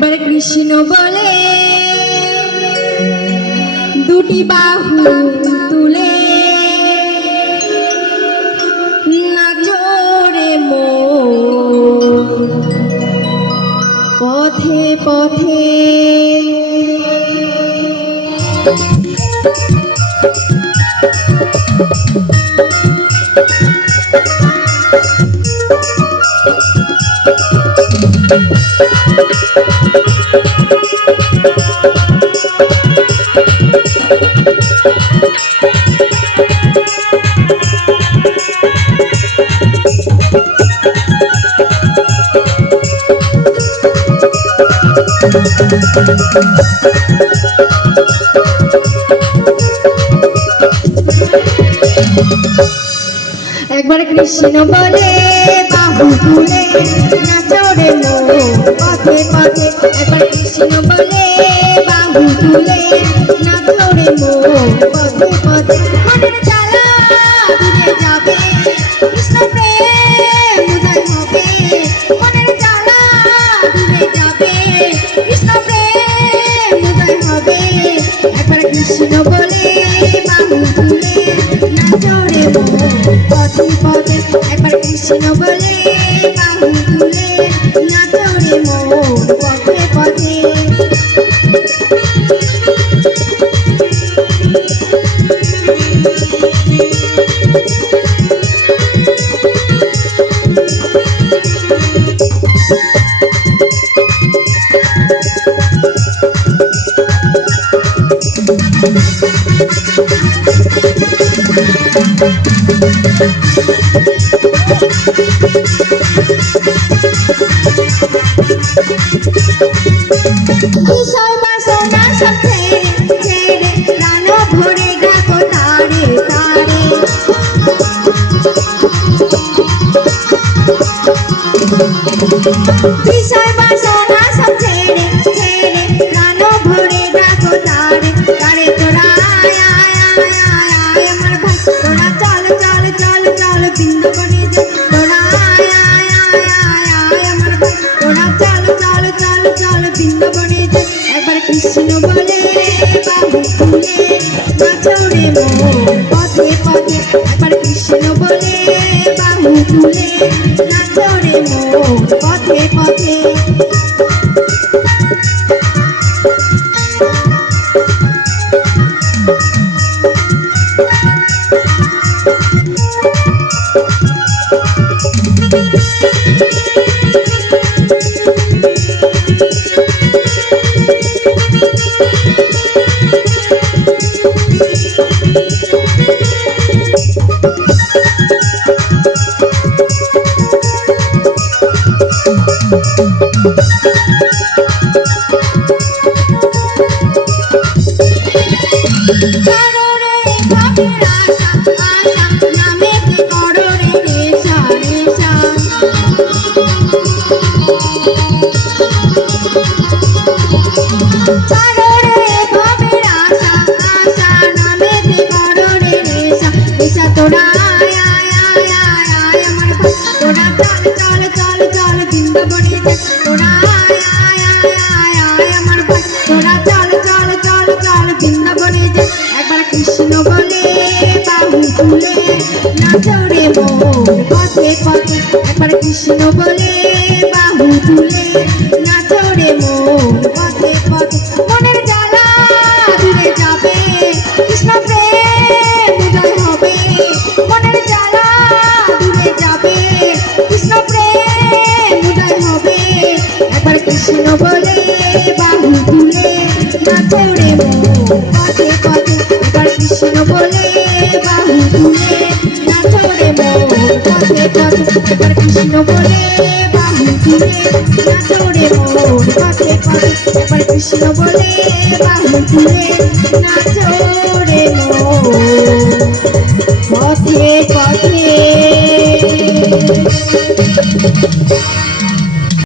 একবার কৃষ্ণ বলে দুটি বাহু তুলে নাচো রে মন পথে পথে। একবার কৃষ্ণ বলে বাহু তুলে নাচো রে মন পথে পথে। একবার কৃষ্ণ বলে বাহু তুলে নাচো রে মন পথে পথে। মনের জ্বালা দূরে যাবে কৃষ্ণ প্রেম উদয় হবে। মনের জ্বালা দূরে যাবে কৃষ্ণ প্রেম উদয় হবে। একবার কৃষ্ণ বলে বাহু তুলে নাচো রে মন পথে পথে। একবার কৃষ্ণ বলে বাহু তুলে নাচো রে মন পথে পথে। বিষয় বাসনা সব ছেড়ে ছেড়ে প্রাণ ভরে গাবো তারে তারে। বিষয় বাসনা সব ছেড়ে ছেড়ে প্রাণ ভরে গাবো তারে তারে। তোরা আয় আয় আয় আয় আয় আমার ভাই তোরা চল চল চল চল বৃন্দাবনে যা। তোরা আয় আয় আয় আয় আয় আমার ভাই তোরা চল চল চল চল বৃন্দাবনে যা। একবার কৃষ্ণ বলে বাহু তুলে নাচো রে মন পথে পথে। একবার কৃষ্ণ বলে বাহু তুলে নাচো রে মন পথে পথে। একবার কৃষ্ণ বলে বাহু তুলে নাচো রে মন পথে পথে। একবার কৃষ্ণ বলে বাহু তুলে নাচো রে মন পথে পথে। মনের জ্বালা দূরে যাবে কৃষ্ণ প্রেম উদয় হবে। মনের জ্বালা দূরে যাবে কৃষ্ণ প্রেম উদয় হবে। একবার কৃষ্ণ বলে বাহু তুলে নাচো রে মন পথে পথে। একবার কৃষ্ণ বলে বাহু তুলে নাচো রে মন পথে পথে। একবার কৃষ্ণ বলে বাহু তুলে নাচো রে মন পথে পথে। একবার কৃষ্ণ বলে বাহু তুলে নাচো রে মন পথে পথে।